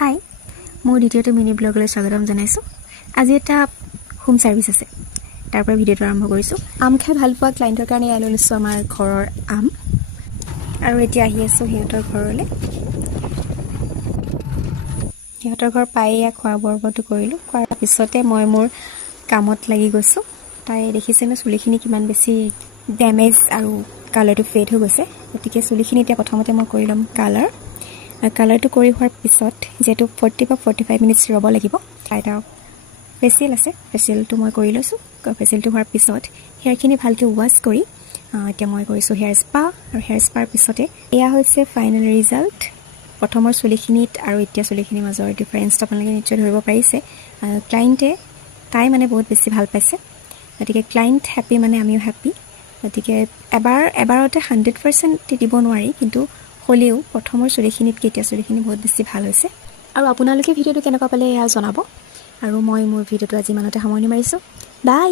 হাই মোৰ দ্বিতীয়টো মিনি ব্লগলৈ স্বাগতম জনাইছোঁ। আজি এটা হোম সাৰ্ভিস আছে, তাৰ পৰা ভিডিঅ'টো আৰম্ভ কৰিছোঁ। আম খাই ভাল পোৱা ক্লায়েণ্টৰ কাৰণে আনি লৈছোঁ আমাৰ ঘৰৰ আম, আৰু এতিয়া আহি আছোঁ সিহঁতৰ ঘৰলৈ। সিহঁতৰ ঘৰ পাই খোৱা বোৱাটো কৰিলোঁ। কৰাৰ পিছতে মই মোৰ কামত লাগি গৈছোঁ। তাই দেখিছেনে চুলিখিনি কিমান বেছি ডেমেজ আৰু কালাৰটো ফেড হৈ গৈছে। গতিকে চুলিখিনি এতিয়া প্ৰথমতে মই কৰি ল'ম কালাৰটো কৰি হোৱাৰ পিছত যিহেতু 40 বা 45 মিনিটছ ৰ'ব লাগিব। এটা ফেচিয়েল আছে, ফেচিয়েলটো মই কৰি লৈছোঁ। ফেচিয়েলটো হোৱাৰ পিছত হেয়াৰখিনি ভালকৈ ৱাছ কৰি এতিয়া মই কৰিছোঁ হেয়াৰ স্পা, আৰু হেয়াৰ স্পাৰ পিছতে এয়া হৈছে ফাইনেল ৰিজাল্ট। প্ৰথমৰ চুলিখিনিত আৰু এতিয়া চুলিখিনিৰ মাজৰ ডিফাৰেঞ্চটো আপোনালোকে নিশ্চয় ধৰিব পাৰিছে। তাই মানে বহুত বেছি ভাল পাইছে। গতিকে ক্লায়েণ্ট হেপ্পী মানে আমিও হেপ্পী। গতিকে এবাৰতে 100% দিব নোৱাৰি, কিন্তু হ'লেও প্ৰথমৰ চুলিখিনিতকৈ এতিয়া চুলিখিনি বহুত বেছি ভাল হৈছে। আৰু আপোনালোকে ভিডিঅ'টো কেনেকুৱা পালে এয়া জনাব। আৰু মই মোৰ ভিডিঅ'টো আজি ইমানতে সামৰণি মাৰিছোঁ। বাই।